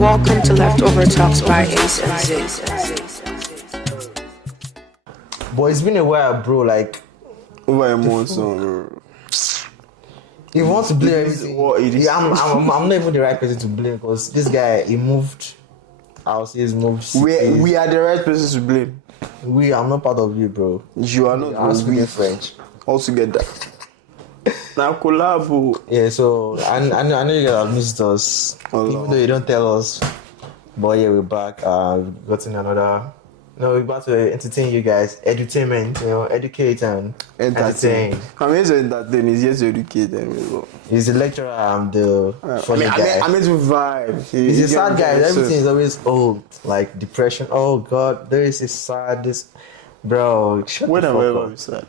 Welcome to Leftover Talks by Ace and Z. But it's been a while, bro. Like over a month, so he wants to blame everything. What it is. Yeah, I'm not even the right person to blame because this guy he moved. I'll say he's moved. We are the right person to blame. I'm not part of you, bro. You are not. I'm speaking French. All together. Now collabo. Yeah, so I know you guys have missed us, even though you don't tell us. But yeah, we're back. We've gotten another. No, we're about to entertain you guys. Edutainment, educate and entertain. I'm here to entertain. He's here to educate them as well. He's the lecturer. I'm the funny guy. I'm here to vibe. He's a sad guy. Everything is always like depression. Oh God, there is a sadness, bro. When am I ever sad?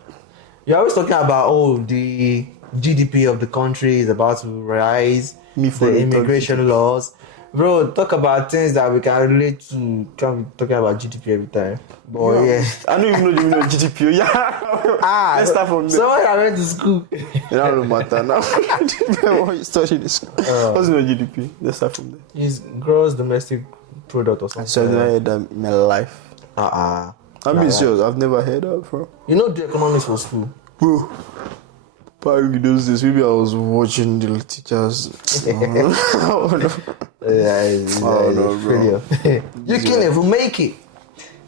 You're always talking about the GDP of the country is about to rise. The immigration laws. Bro, talk about things that we can relate to. Can't be talking about GDP every time. But yeah. I don't even know the GDP. Yeah. Let's start from there. So when I went to school. It don't matter now. What you studied in school. What's the GDP? Let's start from there. It's gross domestic product or something. So I've never heard that in my life. I'm being serious. I've never heard that, bro. You know the economics for school? Bro. Probably those days, maybe I was watching the teachers. Oh no. Bro. You can never make it.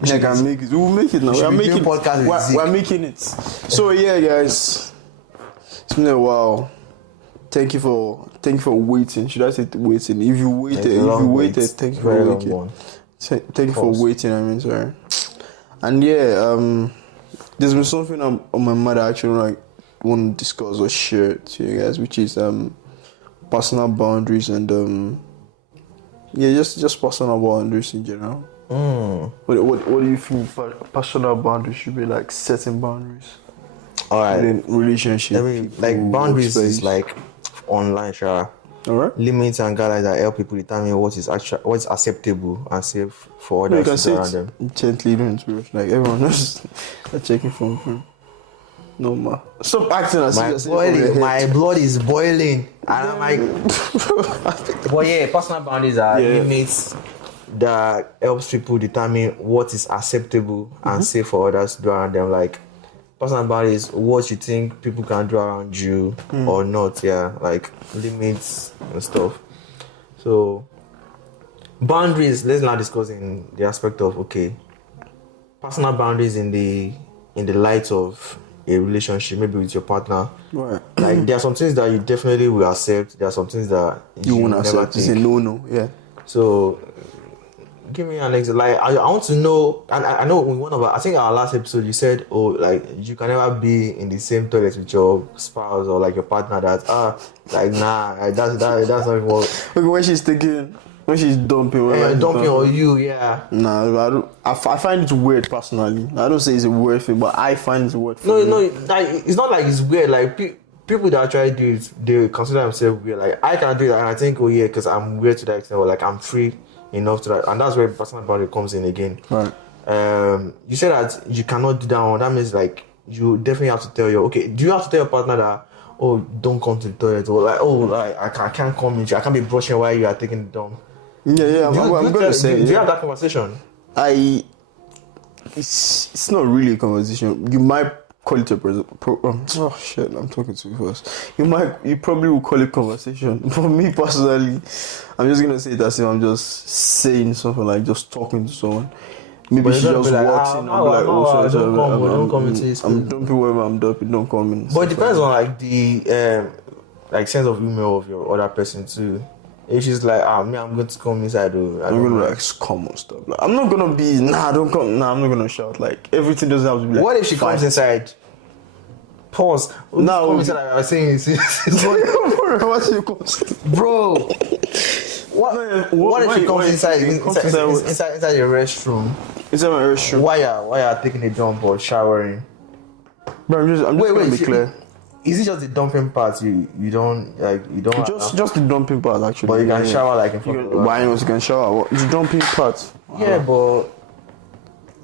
I can make it. We'll make it now. We're making it. Podcast we're making it. So yeah, guys, it's been a while. Thank you for waiting. Should I say waiting? If you waited, thank you for waiting. Thank you for waiting. I mean, sorry. And yeah, there's been something on my mind I actually like want to discuss or share to you guys, which is personal boundaries and just personal boundaries in general. What do you think personal boundaries should be like? Setting boundaries. Alright. In relationship. Like boundaries is like online, sure. Alright. Limits and guidelines that help people determine what is acceptable and safe for others you can say around them. Gently, you don't rush. Like everyone knows, they're checking from. No ma. Stop acting as if my blood is boiling, and I'm like. But yeah, personal boundaries are limits that helps people determine what is acceptable and safe for others to do around them. Like personal boundaries, what you think people can do around you or not. Yeah, like limits and stuff. So boundaries. Let's now discuss in the aspect of personal boundaries in the light of a relationship, maybe with your partner. Right. Like there are some things that you definitely will accept. There are some things that you won't accept. It's a no. Yeah. So give me an example. Like I want to know, and I know in I think our last episode you said, you can never be in the same toilet with your spouse or like your partner. That's not what. When she's taking. When she's dumping or you, yeah. Nah, I find it weird personally. I don't say it's a weird thing, but I find it weird. No, like, it's not like it's weird. Like people that try to do it, they consider themselves weird. Like I can do that, and I think, because I'm weird to that extent, or like I'm free enough to that, and that's where personal boundary comes in again. Right. You said that you cannot do that one. That means like you definitely have to tell do you have to tell your partner that? Oh, don't come to the toilet, or like I can't come in. I can't be brushing while you are taking the dump. Yeah. I'm gonna say. Do you have that conversation? It's not really a conversation. You might call it oh shit! I'm talking too fast. You probably will call it conversation. For me personally, I'm just gonna say it as if I'm just saying something like just talking to someone. Maybe she just walks in and be like, don't come into this. I'm dumping wherever I'm dumping. Don't come in. But it depends on like the sense of humor of your other person too. If she's like, I'm going to come inside. I'm gonna like common stuff. Like, I'm not gonna be don't come. I'm not gonna shout. Like everything doesn't have to be like. What if she comes inside? Pause. Now come inside. I was saying, bro. What if she comes inside your restroom? Inside my restroom. Why you taking a dump or showering? Bro, I'm just gonna be clear. Is it just the dumping part? You don't just the dumping part actually. But you can shower like in front of why not? You can shower. The dumping part. Yeah, but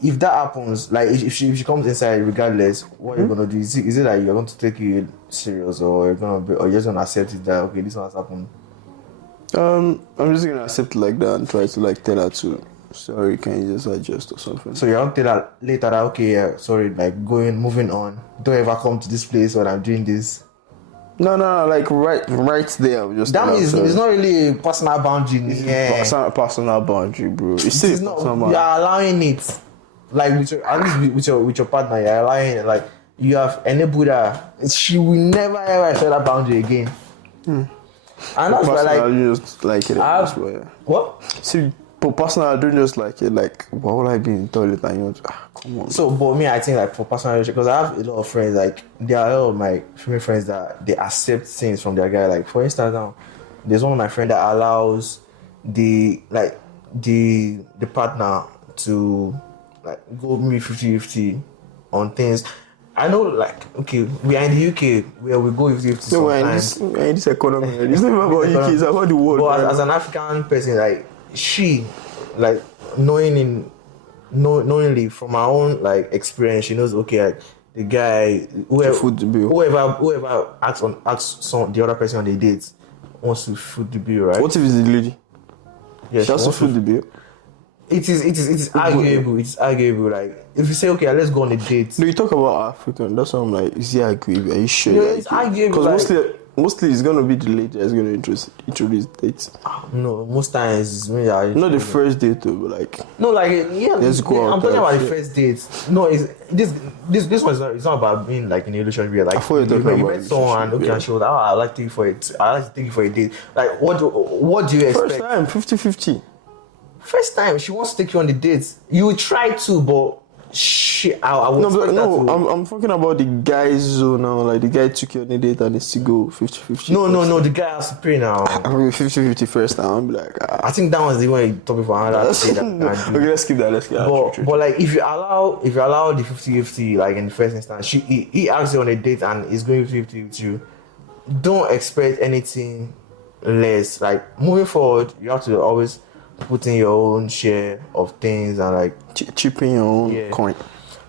if that happens, like if she comes inside regardless, what are you gonna do? Is it like you're going to take it serious, or you're just gonna accept it that this one has happened? I'm just gonna accept it like that and try to like tell her to, sorry, can you just adjust or something. So you're gonna tell her later that okay, yeah, sorry, like moving on. Don't ever come to this place when I'm doing this. No, like right there. I'm just That means it's not really a personal boundary. It's not a personal boundary, bro. It's not. You're allowing it. Like at least with your partner, you're allowing it. Like you have enabled her. She will never ever set that boundary again. And that's why, like, you just like it. What? See, but personally, I don't just like it. Like, why would I be in the toilet and you come on. So, but me, I think like for personal relationship, because I have a lot of friends. Like, there are a lot of my female friends that they accept things from their guy. Like, for instance, now there's one of my friends that allows the partner to like go maybe 50-50 on things. I know, like, okay, we are in the UK where we go 50-50 no, we're in this economy. It's not about UK, it's about the world. But as an African person, like, she, like, knowingly from her own, like, experience, she knows, okay, like, the guy, whoever asks the other person on the date wants to foot the bill, right? What if it's the lady? Yeah, she has to foot the bill. It is arguable. It's arguable. Like, if you say, okay, let's go on a date. No, you talk about African. That's what I'm like. Is it arguable? Are you sure? Yeah, it's arguable. Because mostly it's gonna be the lady that's gonna introduce dates. No, most times it's me. Not the first date though, but like. No, like, yeah. Let's go out. I'm talking about the first date. No, this one is not. It's not about being like in a relationship. Like, I thought you met someone. Okay, and she was like, I like to take you for it. I like to take you for a date. Like, what do you expect? First time, 50-50. First time she wants to take you on the date, you will try to, but I would I'm talking about the guys zone now. Like, the guy took you on a date and it's to go 50-50. No, the guy has to pay now. I'm 50-50 first time. I'll be like, I think that was the one you told me for another day. Okay, let's keep that. But like, if you allow the 50-50, like in the first instance, he asks you on a date and he's going 50-50 with you, don't expect anything less. Like, moving forward, you have to always put in your own share of things and like chip in your own coin.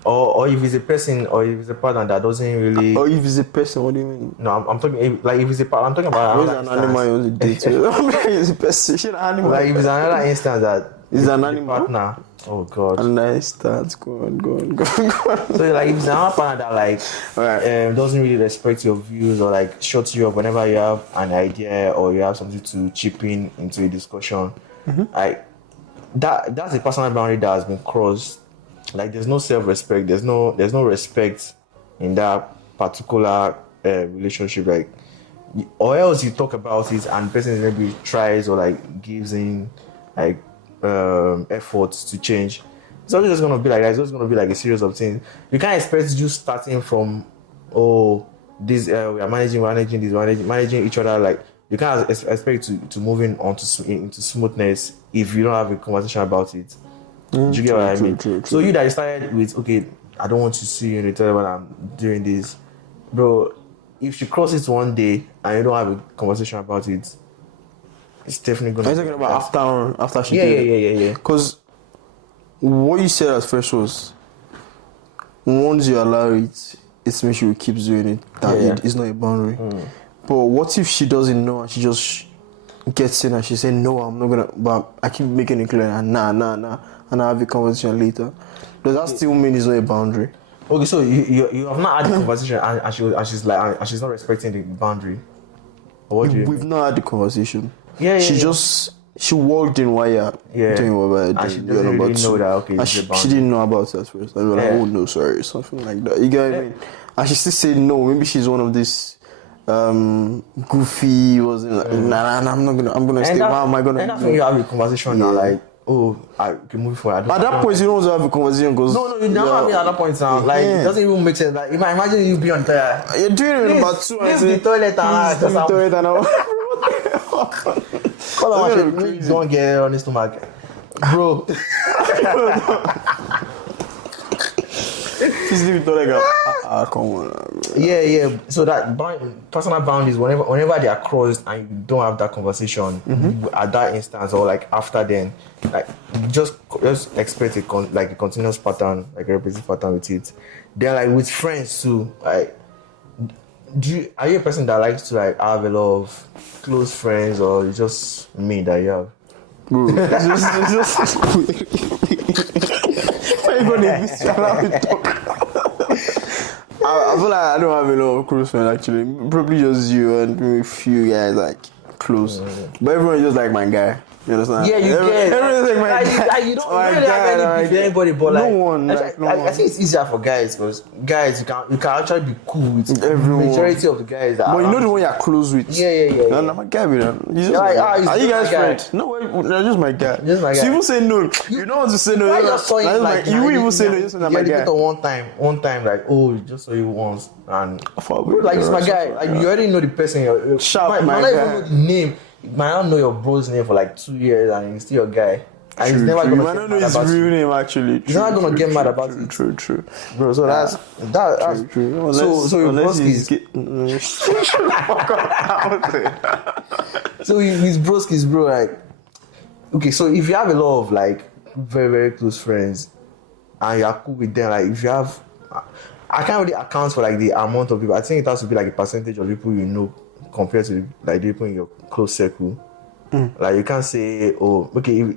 Or if it's a person or if it's a partner that doesn't really. Or if it's a person, what do you mean? No, I'm talking like if it's a partner. I'm talking about an animal you only date. It's a person. She's an animal. Like if it's another instance that is an animal partner. Oh God. And I start go on. So like if it's another partner that like doesn't really respect your views or like shuts you up whenever you have an idea or you have something to chip in into a discussion. Like that's a personal boundary that has been crossed. Like there's no self-respect, there's no respect in that particular relationship. Like, or else you talk about it and the person maybe tries or like gives in like efforts to change. It's always just gonna be like that. It's always gonna be like a series of things. You can't expect you starting from this we are managing each other. Like, you can't expect to moving on into smoothness if you don't have a conversation about it. Do you get what I mean? True. So you that started with, okay, I don't want to see you in the toilet when I'm doing this, bro. If she crosses one day and you don't have a conversation about it, it's definitely gonna. Are you talking about after she did it? Yeah. Because what you said at first was, once you allow it, it means she will keep doing it. That it's not a boundary. But what if she doesn't know and she just gets in and she said, no, I'm not gonna, but I keep making it clear, and nah, and I have a conversation later. Does that still mean it's not a boundary? Okay, so you have not had the conversation and she's not respecting the boundary. Or what do you We've not had the conversation. She walked in while you're doing what we're doing. And she doesn't really know that, okay, and she didn't know about it at first. I was like, oh no, sorry, something like that. You get what I mean? And she still said no. Maybe she's one of these goofy, wasn't like, nah, I'm gonna stay. How am I gonna? And that's when you have a conversation now, like, I can move forward. At that point, you don't have a conversation because no, you never have it at that point now. Like, it doesn't even make sense. Like, imagine you be on the toilet. You're doing it in about 2 hours. Leave the toilet and call on please don't get on this stomach, bro. Please leave the toilet. Come on, bro. Yeah. So that personal boundaries, whenever they are crossed and you don't have that conversation at that instance or like after then, like just expect a continuous pattern, like a repetitive pattern with it. Then like with friends too, like Are you a person that likes to like have a lot of close friends, or it's just me that you have? Bro, it's just why you gonna be allow me talk? I feel like I don't have a lot of close friends actually. Probably just you and maybe a few guys like close. But everyone is just like my guy. You understand? Yeah, you get. Everyone's like my guy. You don't really have any beef with anybody, but like no one. I think it's easier for guys because guys you can actually be cool with everyone. Majority of the guys. But you know the one you're close with. Yeah. I'm my guy with him. Are you guys friends? No, they're just my guy. Just my guy. So you even say no. You don't want to say no. I just saw you like you even say no. Just my guy. One time, like just saw you once, and bro, like it's my guy. Like you already know the person. Sharp, my guy. Not even know the name. You might not know your bro's name for like 2 years, and he's still your guy. And he's never gonna you might not know his real name actually. He's not gonna get mad about it. True. Bro, so that's true. So your broskies. So his broskies, bro, like okay, so if you have a lot of like very, very close friends and you're cool with them, like if you have I can't really account for like the amount of people. I think it has to be like a percentage of people you know compared to like the people in your close circle. Like you can't say, oh, okay,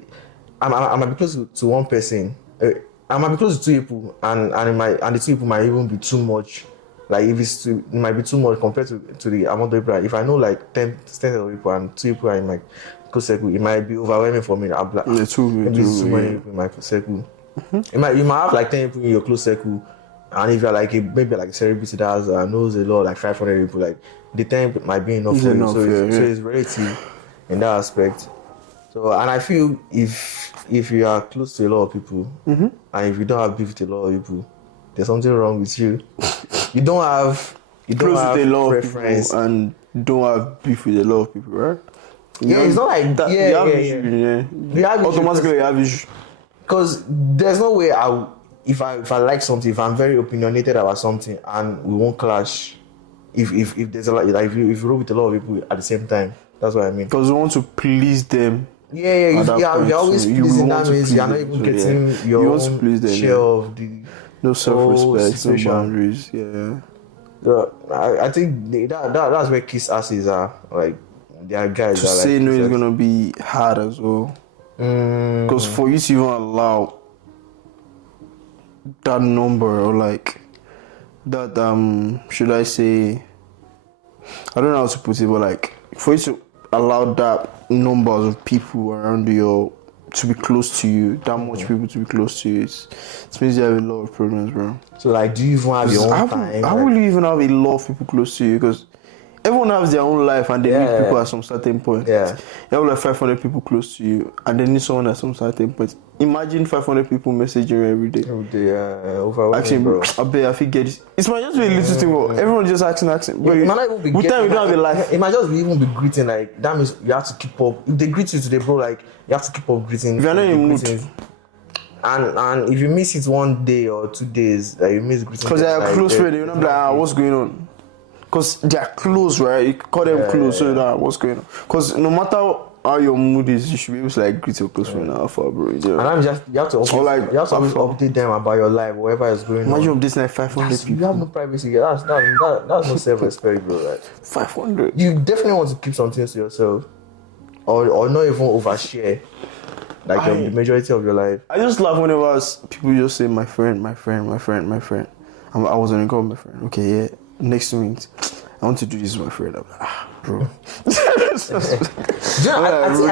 I might be close to one person. I might be close to two people, and the two people might even be too much. Like if it might be too much compared to the amount of people. If I know like 10 of people and two people are in my close circle, it might be overwhelming for me. I'm like, maybe too many people in my circle. You might have like 10 people in your close circle, and if you're like maybe like a celebrity that knows a lot, like 500 people, like the 10 might be enough for you. So it's relative in that aspect. So, and I feel if you are close to a lot of people, and if you don't have beef with a lot of people, there's something wrong with you. You don't have close with a lot preference. of people and don't have beef with a lot of people, right? It's not like that. You have automatically you have issue. Because there's no way if I like something, if I'm very opinionated about something, and we won't clash. If there's a lot, like if you roll with a lot of people at the same time, that's what I mean. Because you want to please them. You're always pleasing. That means you're not even getting your own share of the no self-respect, no boundaries. I think that's where kiss asses are. Like they are guys to that say like no is gonna be hard as well. Because for you to even allow that number or like that should I say, I don't know how to put it, but like for you to allow that numbers of people around you to be close to you, that much people to be close to you, it means you have a lot of problems, bro. So like, do you even have your own time? How will you even have a lot of people close to you? Because everyone has their own life and they need people at some certain point. You have like 500 people close to you and they need someone at some certain point. Imagine 500 people messaging you every day. Actually, bro. I bet if you get it. It might just be a little thing, bro. Everyone just asking. But with time, you don't have a life. It might just even be greeting, like, that means you have to keep up. If they greet you today, bro, like, you have to keep up greeting. If you're not in mood. And if you miss it 1 day or 2 days, like, you miss greeting. Because they're like, close friends, you're not like, what's going on? Because they're close, right? You call them close, so that what's going on? Because no matter how your mood is, you should be able to like greet your close friend now, bro. And I'm just you have to always update them about your life, whatever is going on. Imagine this like 500 people. You have no privacy. That's no self-respect, bro. Right? 500. You definitely want to keep some things to yourself, or not even overshare, like the majority of your life. I just laugh whenever people just say my friend. I was on a call with my friend. Okay, yeah. Next week, I want to do this with my friend. I'm like, bro. I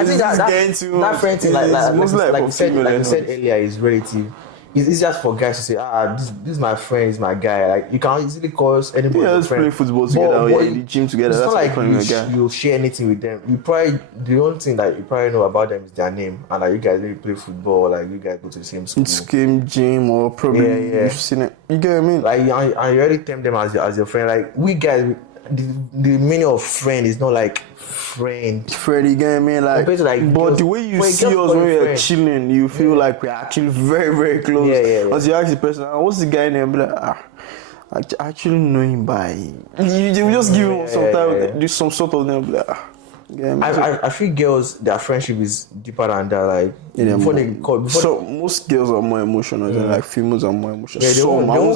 think that friend thing, like you said earlier, is relative. It's easier for guys to say, this is my friend, is my guy. Like you can easily call anybody. Yeah, let's play football together, in the gym together. It's that's not like you'll share anything with them. You probably the only thing that you probably know about them is their name, and like you guys maybe play football, like you guys go to the same school, same gym, or probably you've seen it. You get what I mean? Like you already term them as your friend. Like we guys, the meaning of friend is not like friend, you get me? Like, but the way you see us when we're chilling, you feel like we're actually very, very close. As you ask the person, what's the guy name? Be like, I actually know him by. You just give him some time, do some sort of name. Like, Yeah, I feel girls, their friendship is deeper than that. Like so most girls are more emotional, than like females are more emotional. Yeah,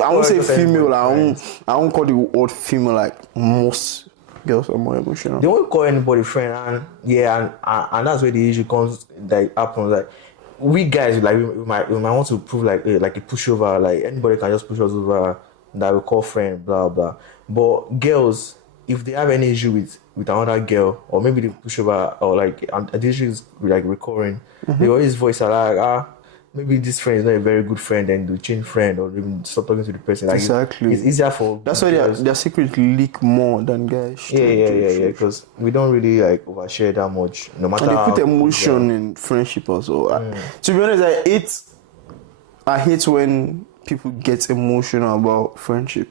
I won't say female. I won't call the word female. Like most girls are more emotional. They won't call anybody friend, and that's where the issue comes. Like happens. Like we guys, like we might want to prove like a pushover. Like anybody can just push us over. That we call friend, blah blah. But girls, if they have any issue with another girl, or maybe they push over, or like the issue is like recurring, they always voice like maybe this friend is not a very good friend, and they change friend or even stop talking to the person. Like exactly, it's easier for. That's why their secret leak more than guys. Yeah. Because we don't really like overshare that much, no matter. And they put emotion in friendship also. To be honest, I hate when people get emotional about friendship.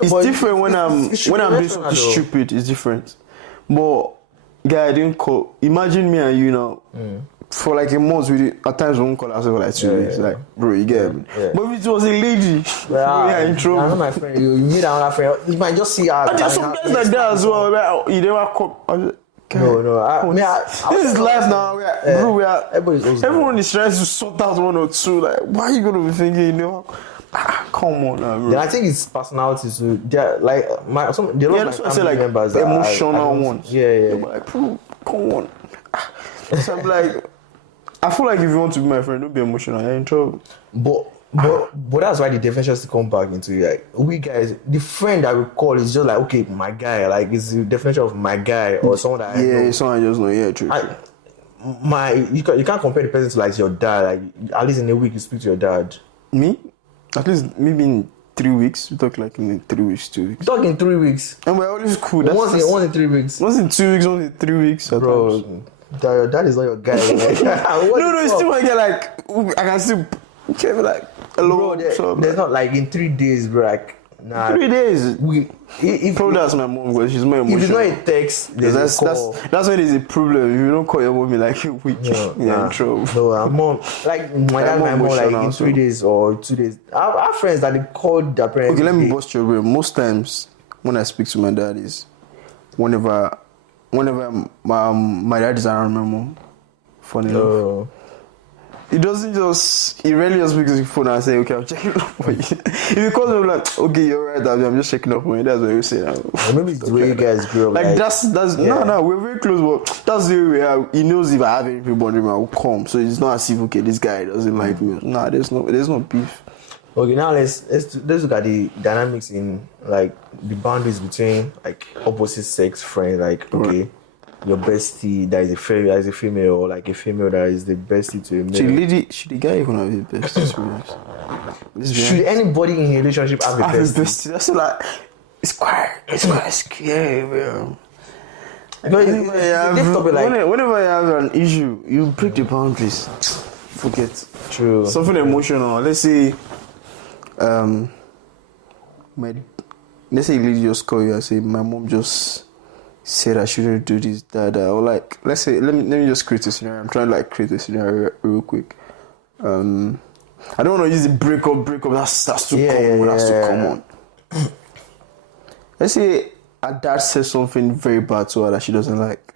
It's different when I'm doing something stupid. It's different, but guy, I didn't call. Imagine me and you now for like a month. At times we won't call ourselves for like 2 weeks. Like, bro, you get me. But if it was a lady, we are in trouble. I know my friend. You meet another friend. You might just see her. And there's some guys like that as well. Like, you never come. No. This is life now. Everyone is trying to sort out one or two. Like, why are you gonna be thinking? You know. Come on, bro. Then I think it's personalities too. They're like that's what I say, like members emotional ones. Yeah. Like, come on. So I'm like, I feel like if you want to be my friend, don't be emotional. You're in trouble. But that's why the definition has to come back into it. Like we guys, the friend that we call is just like, okay, my guy. Like it's the definition of my guy or someone that I know. Someone I just know. Yeah, true. You can't compare the person to like your dad. Like at least in a week you speak to your dad. Me? At least maybe in 3 weeks. We talk like in 3 weeks, 2 weeks. Talk in 3 weeks. And we're always cool. Once in 3 weeks. Once in 2 weeks, once in 3 weeks. Bro, that is not your guy. No, it's still my guy. Like I can still be like, hello. Bro, there's not like in 3 days, bro. Like 3 days. Probably that's my mom because she's more emotional. If it's not a text, there's a call. That's when there's a problem. If you don't call your mom, like you're in trouble. No, I'm more like my dad, my mom, like in 3 days or 2 days. I have friends that they called their parents. Okay, let me bust your brain. Most times when I speak to my dad is whenever my dad is around my mom. Funny enough. He rarely just picks his phone and say, okay, I'm checking up for you. If he calls me, like, okay, you're right, I'm just checking up for you. That's what you say. Maybe it's the way you guys grew up. Like that's no, we're very close, but that's the way we are. He knows if I have anything bothering me, I will come. So it's not as if, okay, this guy doesn't like me. Nah, there's no beef. Okay, now let's look at the dynamics in like the boundaries between like opposite sex friends. Like, okay, your bestie that is a female, or like a female that is the bestie to a male. Should the guy even have a bestie? Should anybody in a relationship have a bestie? That's like it's quite scary, bro. Whenever you have an issue, you break the boundaries. Forget. True. Something emotional. Let's say, let's say a lady just call you and say, my mom just said I shouldn't do this, that, or like, let's say, let me just create a scenario. I'm trying to like create a scenario real quick. I don't want to use the break up. That's too common. That's too common. Let's say her dad says something very bad to her that she doesn't like.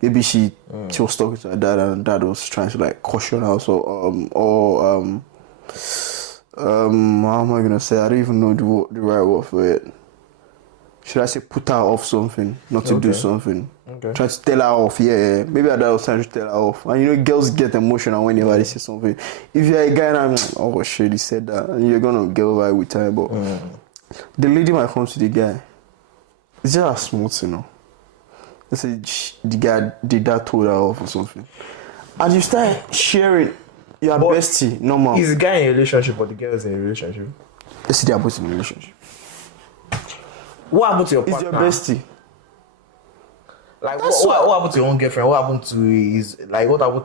Maybe she was talking to her dad and dad was trying to like caution her. So how am I gonna say? I don't even know the right word for it. Should I say put her off something, not to do something? Okay. Trying to tell her off, yeah. Maybe her dad was trying to tell her off. And you know, girls get emotional whenever they say something. If you're a guy and I'm like, oh shit, he said that, and you're gonna get over it with time, but the lady might come to the guy. It's just a small thing, you know. Let's say the dad told her off or something. And you start sharing your bestie, normal. Is the guy in a relationship or the girl is in a relationship? Let's say they're both in a relationship. What happened to your partner? It's your bestie. Like what happened to your own girlfriend? What happened to his what happened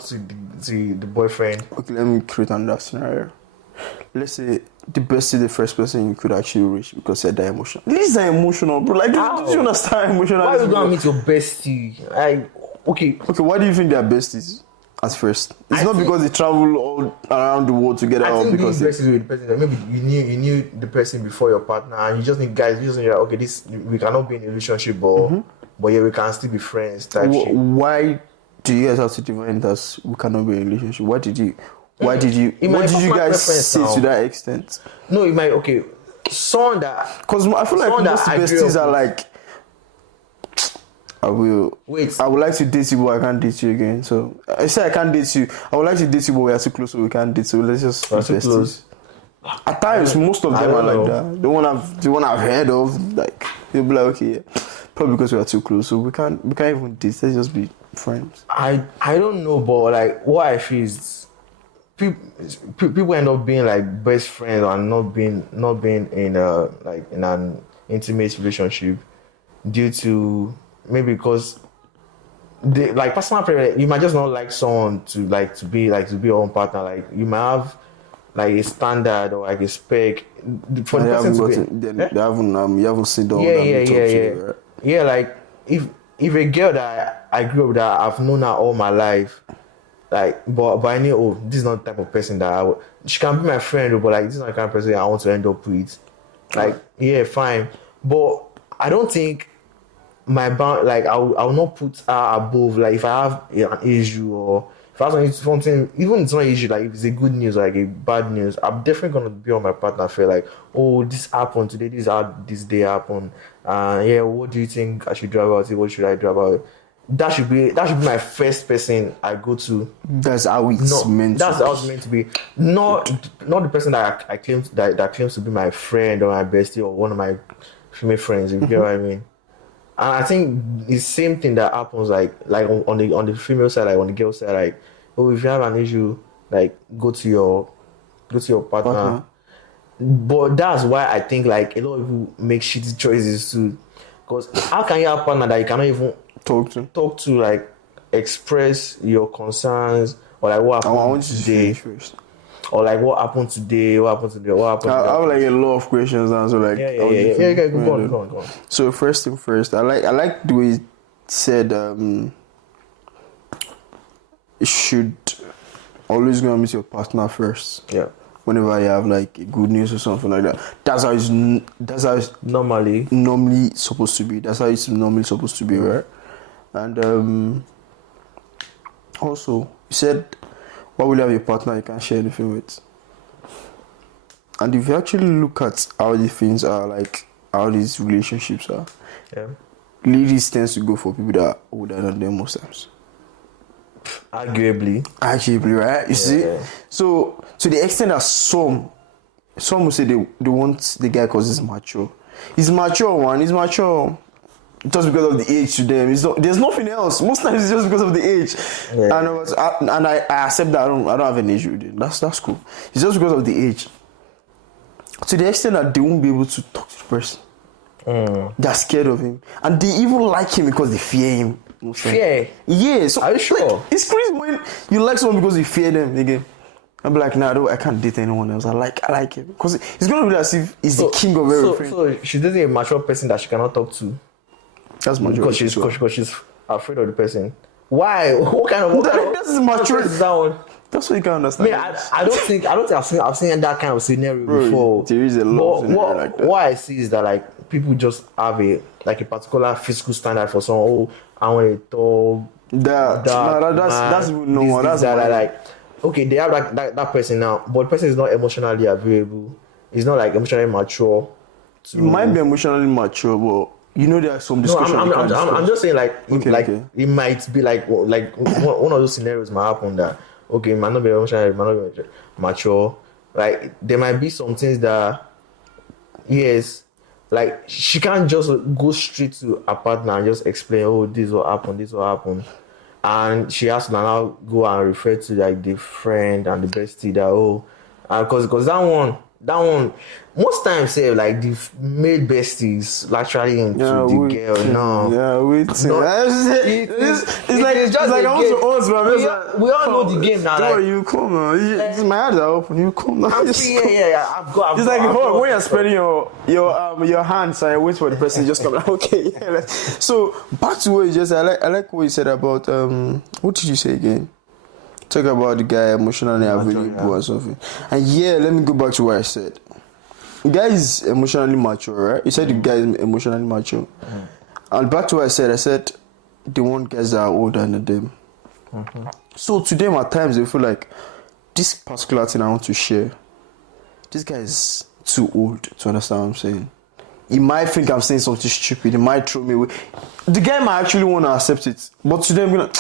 to the boyfriend? Okay, let me create another scenario. Let's say the bestie, the first person you could actually reach because they're that emotional. These are emotional, bro. Like, don't you understand emotional? Why are you gonna meet your bestie? Okay, why do you think they're besties? At first, it's not because they travel all around the world together, or because besties with the person. Maybe you knew the person before your partner, and you just need okay, we cannot be in a relationship, but but yeah, we can still be friends. Type shit. Why do you guys have to define that we cannot be in a relationship? What did you what did you guys say to that extent? No, it might someone that, because I feel like most besties are like, I would like to date you, but I can't date you again. So I say I can't date you. I would like to date you, but we are too close, so we can't date. So let's just be besties. Close. At times, most of them are like that. The one I've heard of, like they'll be like, okay, yeah, probably because we are too close, so we can't even date. Let's just be friends. I don't know, but like what I feel is people end up being like best friends and not being in an intimate relationship due to maybe because they like personal preference. You might just not like someone to be your own partner. Like you might have like a standard or like a spec for the person to be. You haven't seen the right? Yeah, like if a girl that I grew up with, that I've known her all my life, like but I knew this is not the type of person that she can be my friend, but like this is not the kind of person I want to end up with. Like yeah, fine, but I don't think my like I will not put her above. Like if I have an issue or if I have something, even if it's not an issue, like if it's a good news or like a bad news, I'm definitely gonna be on my partner. Feel like, oh, this happened today, this day happened. Yeah, what do you think I should do about it? What should I do about it? That should be my first person I go to. That's how it's meant. That's how it's meant to be. Not the person that I claim that claims to be my friend or my bestie or one of my female friends. If you get what I mean. And I think it's the same thing that happens like on the female side, like on the girl side, like if you have an issue, like go to your partner. But that's why I think like a lot of people make shitty choices too. Because how can you have a partner that you cannot even talk to, like express your concerns or like what happened today? Or like what happened today? What happened today? What happened? I have like a lot of questions now. So like go on. So first thing first, I like the way you said you should always go and meet your partner first. Yeah. Whenever you have like good news or something like that, that's how it's normally supposed to be. That's how it's normally supposed to be, right? And also you said, why will you have a partner you can't share anything with? And if you actually look at how these things are, like how these relationships are, ladies tends to go for people that are older than them most times. Arguably, right? You see? So to the extent that some will say they want the guy because he's mature. He's mature, he's mature just because of the age to them. There's nothing else. Most times it's just because of the age. And I accept that. I don't have an issue with it. That's cool. It's just because of the age. To the extent that they won't be able to talk to the person. They're scared of him. And they even like him because they fear him. Fear? Yeah. So, are you sure? Like, it's crazy when you like someone because you fear them again. I'm like, nah, I can't date anyone else. I like him. Because it's going to be as if he's the king of everything. So she's dating a mature person that she cannot talk to. That's mature. Because she's afraid of the person. Why? What kind of this is mature. Is that one? That's what you can understand. I don't think I've seen that kind of scenario before. There is a lot of scenario like that. What I see is that like people just have a particular physical standard for someone. Oh, I want a tall. That's no one. That's like okay, they have that person now, but the person is not emotionally available. He's not like emotionally mature. He might be emotionally mature, but you know there are some discussions. No, I'm just saying it might be like one of those scenarios might happen that okay, it might not be emotionally, might not be mature. Like there might be some things that yes, like she can't just go straight to a partner and just explain, oh, this will happen. And she has to now go and refer to like the friend and the bestie that because that one most times say like the male besties actually into the girl. No. Yeah, wait. It's like I want to ask, we all know the game now. Like, you come on. My eyes are open. You come now. Yeah. I've got. It's like when you're spreading your hands and you wait for the person to just come. Like, okay. Yeah. So back to what you just said. I like what you said about what did you say again? Talk about the guy emotionally available or something. And let me go back to what I said. The guy is emotionally mature, right? You said the guy is emotionally mature. And back to what I said they want guys that are older than them. So to them at times they feel like this particular thing I want to share, this guy is too old to understand what I'm saying. He might think I'm saying something stupid. He might throw me away. The guy might actually want to accept it, but to them, like,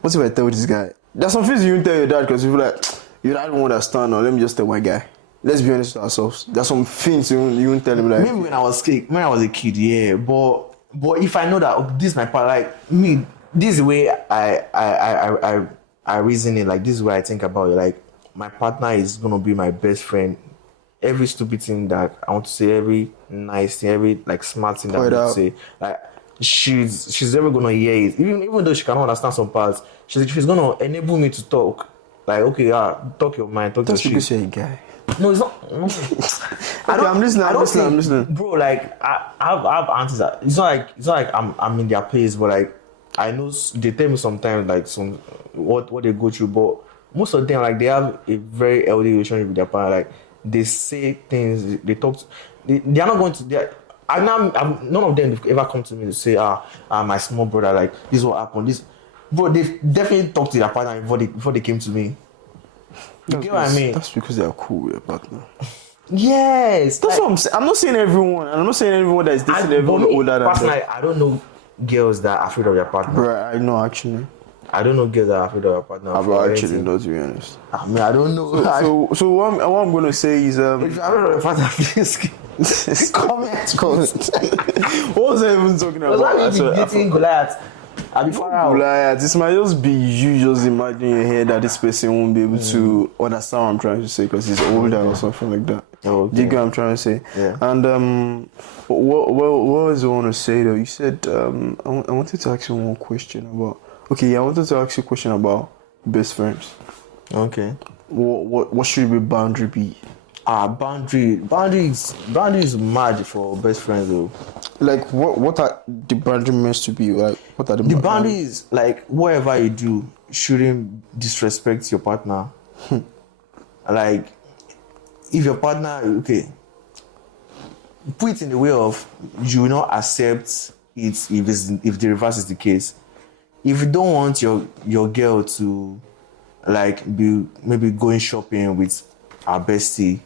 what if I tell this guy? There's some things you won't tell your dad because you feel like your dad won't understand. Or let me just tell my guy. Let's be honest with ourselves. There's some things you won't tell him. Like maybe when I was a kid, yeah. But if I know that this is my part, like me, this is the way I reason it. Like this is where I think about it. Like my partner is gonna be my best friend. Every stupid thing that I want to say, every nice thing, every like smart thing that I want to say, like she's never gonna hear it. Even though she cannot understand some parts, she's gonna enable me to talk. Like okay, talk your mind, talk that's your because shit. you're a guy. No, it's not. No. I'm listening. Bro, like I have aunties that it's not like I'm in their place, but like I know they tell me sometimes like some what they go through, but most of the time like they have a very healthy relationship with their partner. Like they say things, they talk. They are not going to. None of them have ever come to me to say, my small brother, like this is what happened. This, bro, they definitely talked to their partner before they came to me. You get what I mean? That's because they are cool with your partner. Yes, that's what I'm saying. I'm not saying everyone. I'm not saying everyone that is dating everyone older than them. I don't know girls that are afraid of their partner. Bro, I know actually. I don't know girls that are afraid of their partner. I've actually not, to be honest. I mean, I don't know. So what I'm gonna say is if you're afraid of your partner, please comment. What was I even talking about? Was that dating Goliath? I'll be far out. Goliath. This might just be you just imagine in your head that this person won't be able to understand what I'm trying to say because he's older or something like that. Oh, okay. Do you get what I'm trying to say? Yeah. And what was I want to say though? You said I wanted to ask you one question about. Okay, yeah, I wanted to ask you a question about best friends. Okay. What should the boundary be? Boundaries mad for best friends though. Like what are the boundaries meant to be? Like what are the boundaries? Like whatever you do shouldn't disrespect your partner. Like if your partner put it in the way of you will not accept it if the reverse is the case. If you don't want your girl to like be maybe going shopping with her bestie,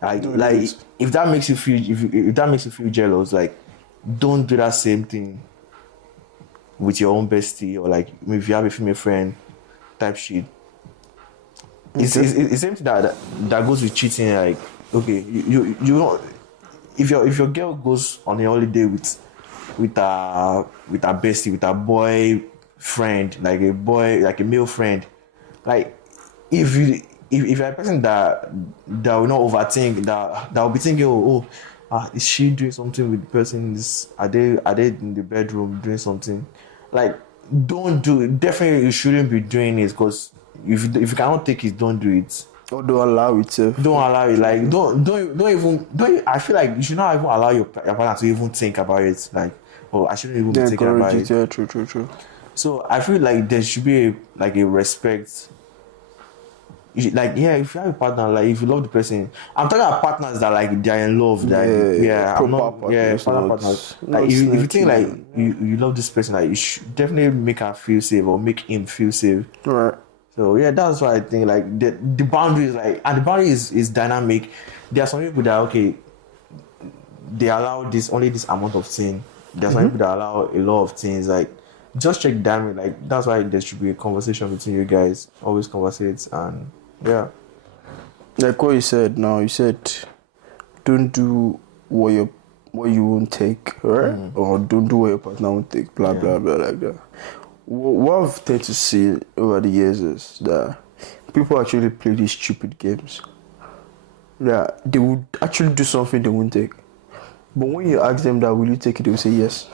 like if that makes you feel jealous, like don't do that same thing with your own bestie or like maybe if you have a female friend type shit. It's the same thing that goes with cheating. Like okay, you don't if your girl goes on a holiday with her bestie, with her boy friend, like a male friend, like if you're a person that will not overthink, that will be thinking, is she doing something with the person? Are they in the bedroom doing something? Like don't do it. Definitely you shouldn't be doing it because if you cannot take it, don't do it. Or don't allow it. Don't allow it. Like don't even. I feel like you should not even allow your partner to even think about it. Like I shouldn't even be thinking about it. Yeah, true. So I feel like there should be a respect. If you have a partner, like if you love the person, I'm talking about partners that like they're in love. Partners. Like if you think like you love this person, like you should definitely make her feel safe or make him feel safe. Right. So yeah, that's why I think like the boundary is like, and the boundary is dynamic. There are some people that they allow only this amount of thing. There are some people that allow a lot of things. Like just check damage. Like that's why there should be a conversation between you guys. Always conversate and yeah. Like what you said now. You said don't do what you won't take, right? Or don't do what your partner won't take. Blah blah blah like that. What I've tend to see over the years is that people actually play these stupid games. Yeah, they would actually do something they won't take. But when you ask them that will you take it, they will say yes.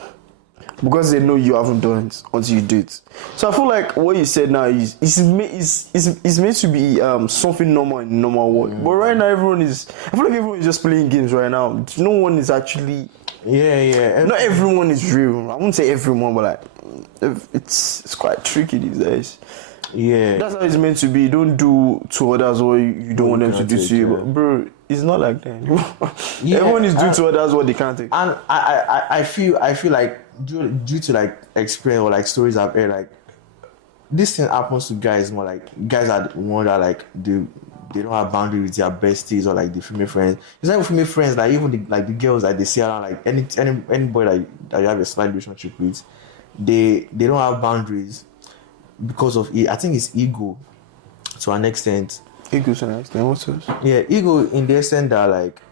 Because they know you haven't done it until you do it. So I feel like what you said now is meant to be something normal in normal world. But right now I feel like everyone is just playing games right now. No one is actually not everyone is real. I wouldn't say everyone, but like it's quite tricky these days. Yeah. That's how it's meant to be. Don't do to others what you don't want them to do to you. But bro, it's not like that. Everyone is doing to others what they can't take. And I feel like due to like experience or like stories I've heard, like this thing happens to guys more, like guys are the one that like they don't have boundaries with their besties or like the female friends. It's not even female friends, like even the girls that they see around, like any boy that you have a slight relationship with, they don't have boundaries because of I think it's ego to an extent. Ego to an extent, what's this? Yeah, ego in the extent that like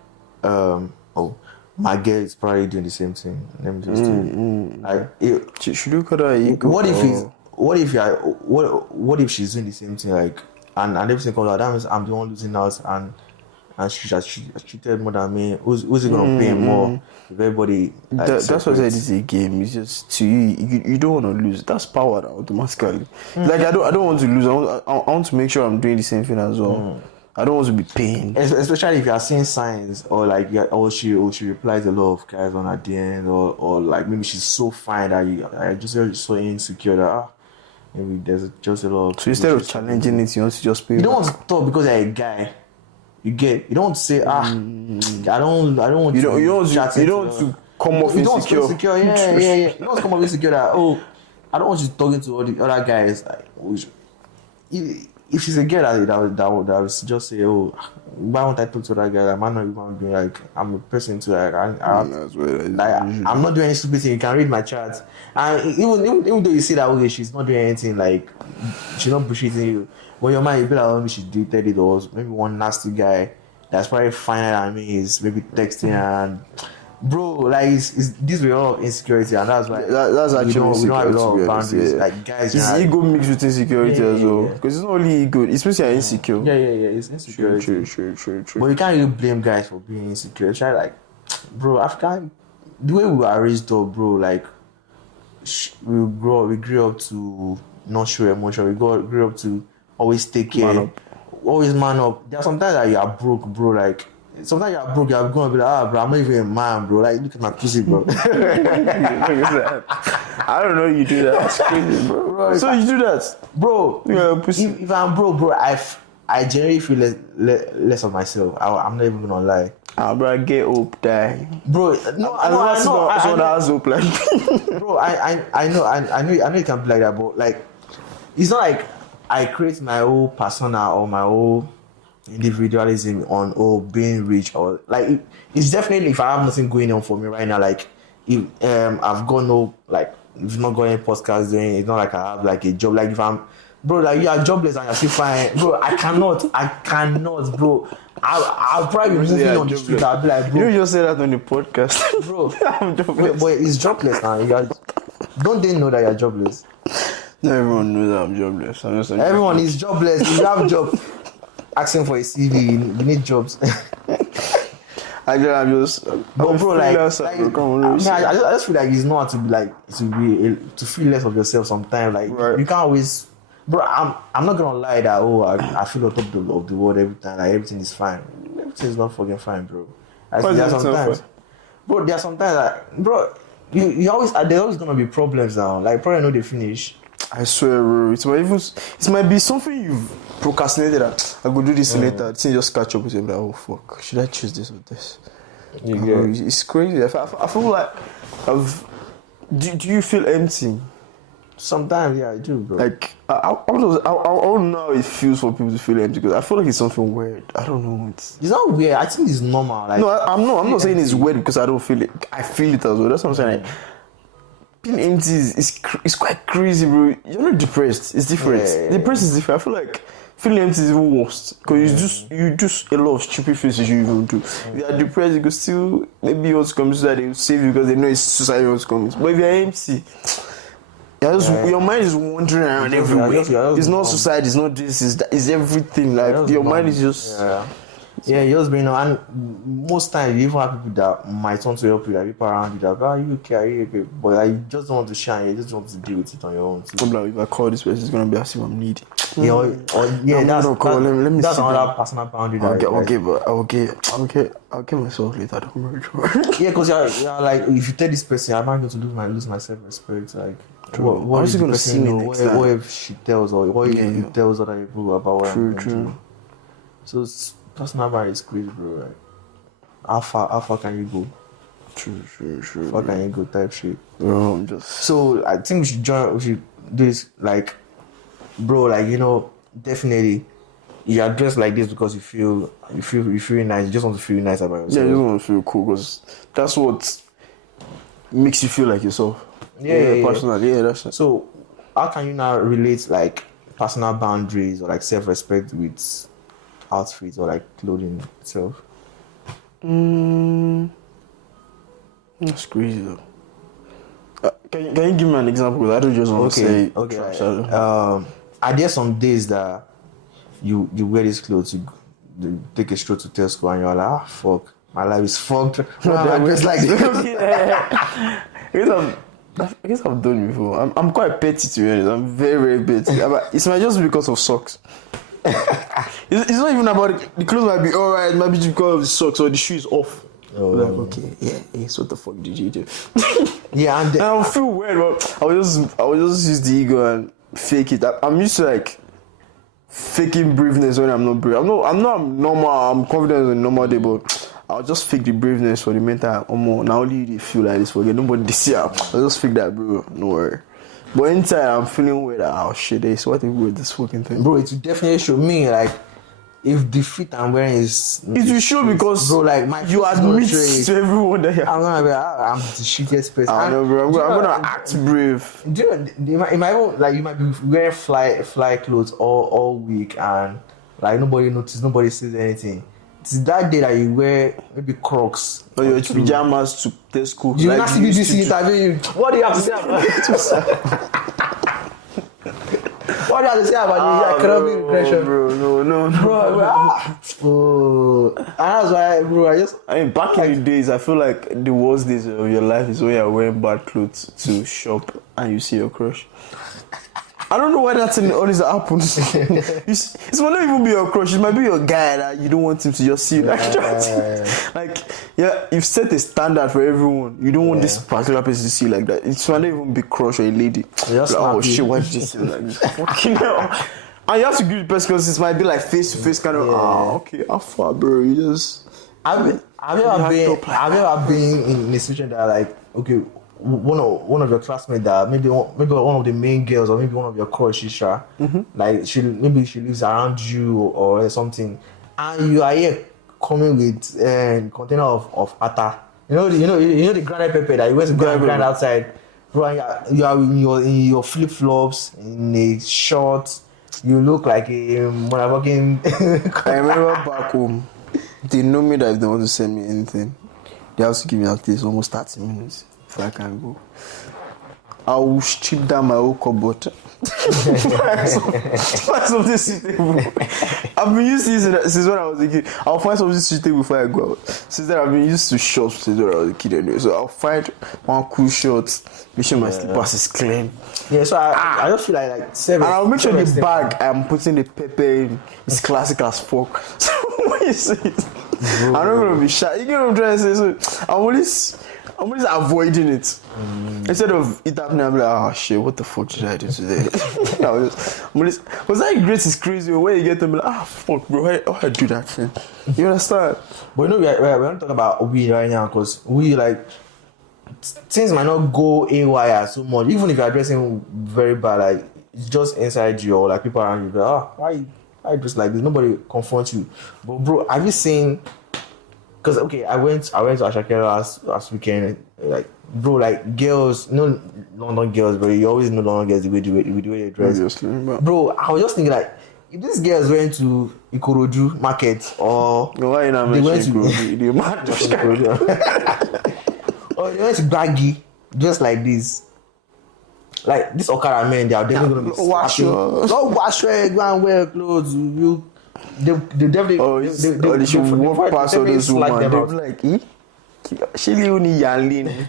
my girl is probably doing the same thing. Let me just do should you call that ego? What if she's doing the same thing, like and everything comes out? That means I'm the one losing out, and she treated more than me. Who's it gonna pay more? If everybody. That's what I said. It's a game. It's just to you don't want to lose. That's power automatically. Like I don't want to lose. I want to make sure I'm doing the same thing as well. I don't want to be pained. Especially if you are seeing signs, or like she replies a lot of guys on her DMs, or like maybe she's so fine that I just feel so insecure that maybe there's just a lot of. So instead of challenging it, you want to just pay. You don't want to talk because you're a guy. You don't want to say I don't want you don't want to come off insecure. Yeah. You don't want to come off insecure that I don't want you talking to all the other guys. Like, if she's a girl that would just say, why won't I talk to that guy? I'm not even doing, like, I'm a person to like I'm not doing any stupid thing. You can read my chat, and even though you see that she's not doing anything, like she's not bullshitting you. But your mind, you be like, maybe she deleted it, or maybe one nasty guy that's probably finer than me is maybe texting and. Bro, like it's this way all insecurity, and that's why that's actually we don't have a lot of boundaries. Yeah. Like guys, it's ego mixed with insecurity as well. Because it's not only ego, it's supposed to be insecure. Yeah. It's insecurity. True. But you can't really blame guys for being insecure. Try like, bro, African, the way we were raised up, bro, like we grew up to not show emotion. We grew up to always take care, always man up. There are sometimes that you are broke, bro, like. Sometimes you're broke, you're going to be like, bro, I'm not even a man, bro. Like, look at my pussy, bro. I don't know you do that. That's crazy, bro. So you do that? Bro, pussy. If I'm broke, bro, I generally feel less of myself. I'm not even going to lie. Bro, I get hope, die. Bro, I know. Someone has hope, like. Bro, I know you can be like that, but, like, it's not like I create my own persona or my own individualism on being rich, or like it's definitely if I have nothing going on for me right now, like if I've got no, like if not got any podcast doing, it's not like I have like a job. Like if I'm, bro, like you are jobless and you're still fine, bro, I cannot, bro. I'll probably be moving on the street. I'll be like, bro, you just say that on the podcast, bro. I'm jobless. But it's jobless now. Don't they know that you're jobless? No, everyone knows that I'm jobless. Everyone is jobless. If you have a job, asking for a CV, you need jobs. I just bro, like I just feel like it's not to be like to feel less of yourself sometimes. Like you can't always, bro. I'm not gonna lie that I feel on top of the world every time. Like everything is fine. Everything is not fucking fine, bro. There are sometimes that, bro. You always there's always gonna be problems now. Like probably know they finish. I swear, bro. It might be something you've procrastinated. I go do this later. Then just catch up with you. Like, oh fuck, should I choose this or this? It's crazy. I feel like do you feel empty? Sometimes, yeah, I do, bro. Like I don't know how it feels for people to feel empty, because I feel like it's something weird. I don't know. It's not weird. I think it's normal. Like, no, I'm not saying it's weird because I don't feel it. I feel it as well. That's what I'm saying. Like, being empty is quite crazy, bro. You're not depressed. It's different. Yeah. Depressed is different. I feel like feeling empty is even worse, because you just a lot of stupid things you even do. If you are depressed, you could still maybe you want to commit suicide. They will save you because they know it's suicide you want to commit. But if you're empty, your mind is wandering around everywhere. It's not suicide. It's not this. It's everything. Like your mind is just. Yeah, you just been on, and most times you even have people that might want to help you, like people around you that, are you okay? Are you okay? But like, you just don't want to shine, you just want to deal with it on your own. Like, if I call this person, it's gonna be as if I'm needy. That's another personal boundary. I'll get myself later. Don't worry. Yeah, because you're like, if you tell this person, I'm not going to lose my self-respect. Like, What is gonna see see me next time? What if she tells or what if he tells other people about what I'm going through? So personal brand is crazy, bro. Right? How far can you go? True. How far can you go? Type shit. Bro, I'm just. So I think we should do this, like, bro, like, you know, definitely. You are dressed like this because you feel nice. You just want to feel nice about yourself. Yeah, you just want to feel cool because that's what makes you feel like yourself. Yeah. Personally, yeah, that's it. So, how can you now relate like personal boundaries or like self-respect with outfits or like clothing itself? That's crazy though. Can you give me an example? Because I don't just want to say. Okay. Are there some days that you wear these clothes, you take a stroll to Tesco and you're like, fuck, my life is fucked. I'm just like I guess I've done it before. I'm quite petty, to be honest. I'm very, very petty. It's not just because of socks. It's not even about it. The clothes might be alright, might be because of the socks or the shoe is off. Oh, like, okay, so what the fuck did you do? Yeah, and I feel weird, but I will just use the ego and fake it. I'm used to like faking braveness when I'm not brave. I'm not normal. I'm confident on a normal day, but I'll just fake the braveness for the mental. Now only you feel like this. Forget nobody this year. I'll just fake that, bro. No worry. But inside, I'm feeling weird. Oh shit, this what if we're this fucking thing, bro? It will definitely show me like if the fit I'm wearing is. It will show because bro, like you admit to everyone that I'm gonna be. I'm the shittiest person. I know, bro. I'm gonna act brave. Do you know, it might like you might be wearing fly clothes all week and like nobody notices, nobody says anything. It's that day that you wear maybe Crocs or your pajamas to Tesco. You like see this interview. What do you have to say about it? What do you have to say about economic regression? Bro, no. Oh, and that's why, bro. I mean, back in the days, I feel like the worst days of your life is when you're wearing bad clothes to shop and you see your crush. I don't know why that's always happens. It might not even be your crush. It might be your guy that you don't want him to just see you like that. Like, yeah, you've set a standard for everyone. You don't want this particular person to see you like that. It might not even be crush or a lady. Like, oh shit, why did you see like this? Fucking hell. And you have to give the person because it might be like face to face kind of. Okay, how far, bro? You just. Have you ever been in a situation that like, okay, one of your classmates that maybe one of the main girls or maybe one of your crushes, like she lives around you or something, and you are here coming with a container of atta. You know the grounded pepper that you went to go and grind outside, bro. And you are in your flip flops, in a short. You look like a motherfucking. I remember back home, they know me that if they want to send me anything, they have to give me at least almost 30 minutes. If I can go, I will strip down my whole cupboard. Find something suitable. I've been used to this since when I was a kid. I'll find something suitable before I go out. Since then, I've been used to shorts since when I was a kid anyway. So I'll find one cool short, make sure my slippers is clean. Yeah, so I just feel like and I'll make sure the bag I'm putting the pepper in is classic as fuck. So when you see it, I'm not gonna be shy. You get what I'm trying to say? So I'm always avoiding it. Instead of it happening, I'm like, oh shit, what the fuck did I do today? Was that great is crazy where you get them like, fuck bro, why I do that thing? You understand? But you know we're not talking about we right now because we like things might not go AWire so much. Even if you're dressing very bad, like it's just inside you or like people around you, like, why you dress like this? Nobody confronts you. But bro, have you seen? Because okay, I went to Ashakera last weekend. Like, bro, like girls, no London girls, but you always know London girls the way they dress. Obviously, but bro, I was just thinking like, if this girls went to Ikorodu market or why you not mentioning Ikorodu? Or they went to Baggy, just like this. Like this Okara men, they are definitely gonna be wash your go and wear clothes. They definitely they should walk past all those women. They'll be like, she only yalin.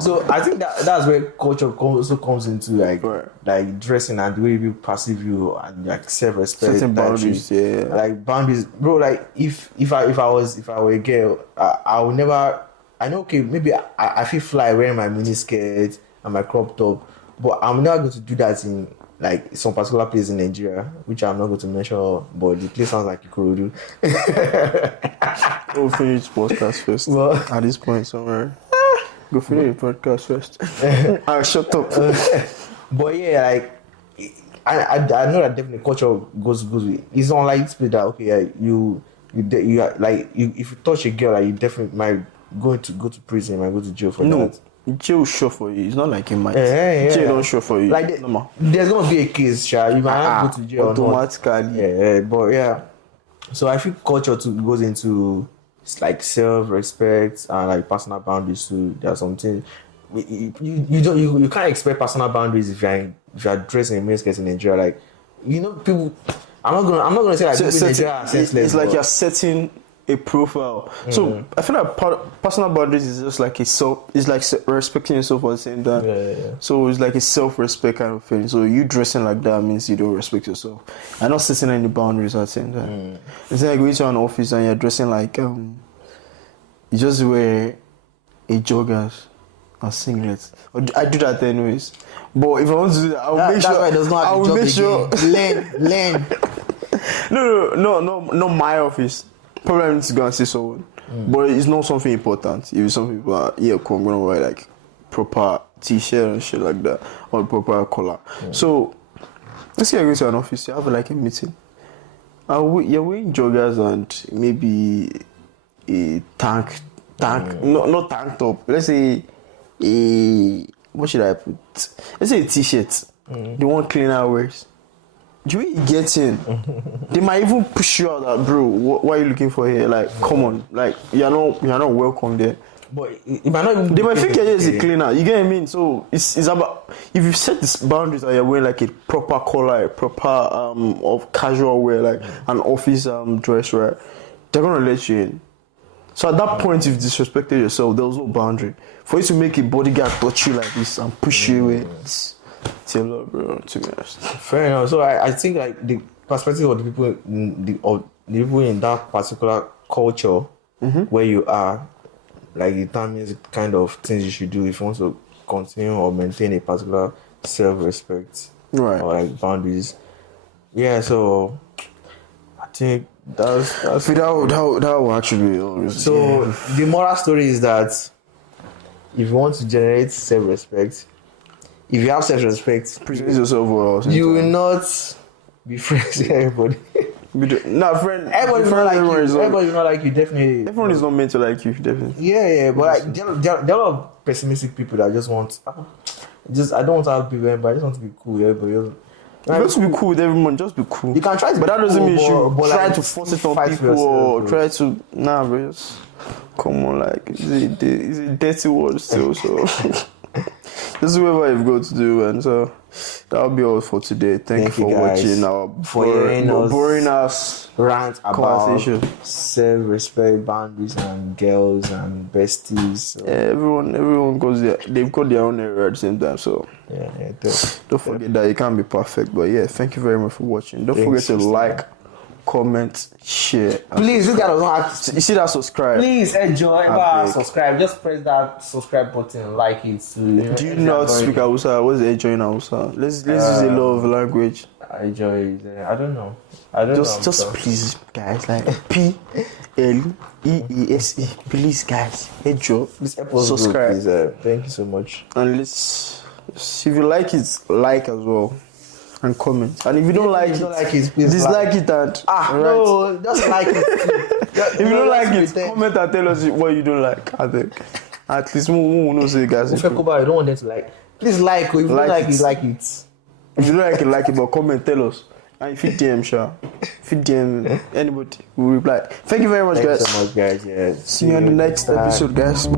So I think that's where culture also comes into like dressing and the way people perceive you and like self-respect. Certain boundaries, like boundaries, bro. Like if I were a girl, I would never I know, okay, maybe I feel fly wearing my mini skirt and my crop top, but I'm not going to do that in like some particular place in Nigeria, which I'm not going to mention, but the place sounds like Ikorodu. We'll finish podcast first. Well, at this point somewhere. Go finish the podcast first. I'll shut up. But yeah, like I know that definitely culture goes with. It's not like it's that okay, you are like if you touch a girl, like you definitely might go to prison, might go to jail for that. Jail sure for you. It's not like it might. Yeah. Jail don't sure for you. Like there's gonna be a case, Sha. You might not go to jail automatically. Yeah, but yeah. So I think culture too goes into like self-respect and like personal boundaries too. There's something you can't expect personal boundaries if you're dressing in miniskirt in Nigeria. Like people. I'm not gonna say like people in Nigeria are senseless. It's like you're setting a profile. So I feel like personal boundaries is just like it's like respecting yourself at the same time. Yeah. So it's like a self-respect kind of thing. So you dressing like that means you don't respect yourself. I'm not setting any boundaries at the same time. It's like going to an office and you're dressing like you just wear a joggers and singlets. I do that anyways. But if I want to do that, I'll make sure. That's why it does not have I will make sure. Learn. No, not my office. Probably I need to go and see someone. But it's not something important. If some people are, cool, I'm gonna wear like proper t-shirt and shit like that, or proper collar. So let's say I go to an office, you have like a meeting. You're wearing joggers and maybe a tank, not tank top. Let's say what should I put? Let's say a t-shirt. The one cleaner wears. The way you get in, they might even push you out. Like, bro, what are you looking for here? Like, come on, like you're not welcome there. But it might not even they might think you're just a cleaner. You get what I mean? So it's about if you set these boundaries and you're wearing like a proper collar, a proper of casual wear, like an office dress, right? They're gonna let you in. So at that point, if you disrespected yourself, there was no boundary for you to make a bodyguard touch you like this and push you away. It's a lot, bro, to be honest. Fair enough. So I think like the perspective of the people the people in that particular culture where you are, like it determines the kind of things you should do if you want to continue or maintain a particular self-respect, right? Or like boundaries. Yeah. So I think that will actually be honest. So the moral story is that if you want to generate self-respect. If you have self-respect, present yourself well. You will not be friends with everybody. Friend. Everybody will not like you. Everybody will not like you. Definitely. Everyone is not meant to like you. Definitely. Yeah. But like, there are a lot of pessimistic people that just want. I don't want to have people, but I just want to be cool with everybody. You want to be cool with everyone. Just be cool. You can try to, but that doesn't mean you try like, to force it on people or try to. Nah, bro. Just come on, like it's a dirty word still. So. This is whatever you've got to do, and so that'll be all for today. Thank you for watching our boring ass rant about self-respect, boundaries, and girls and besties. So. Yeah, everyone goes there. They've got their own area at the same time. So don't forget that you can't be perfect. But yeah, thank you very much for watching. Don't forget to like, comment, share. Please, this guy does not have to. You see that subscribe? Please enjoy subscribe. Just press that subscribe button and like it. Do you not speak Hausa? What's enjoy in Hausa? Let's use a lot of language. Enjoy. I don't know. Just please, guys. Like PLEESE. Please, guys. Enjoy. This episode subscribe. Please, thank you so much. And if you like it, like as well. And comment. And if you don't like it, please dislike it and no, just like it. If you don't like it, comment and tell us what you don't like. I think at least we will know say guys. I don't want them to like. Please like. If you don't like it, like it. If you don't like it, but comment, tell us. And if you DM, if you DM anybody, we'll reply. Thank you very much, guys. Thank you so much, guys. Yeah. See you on the next episode, guys.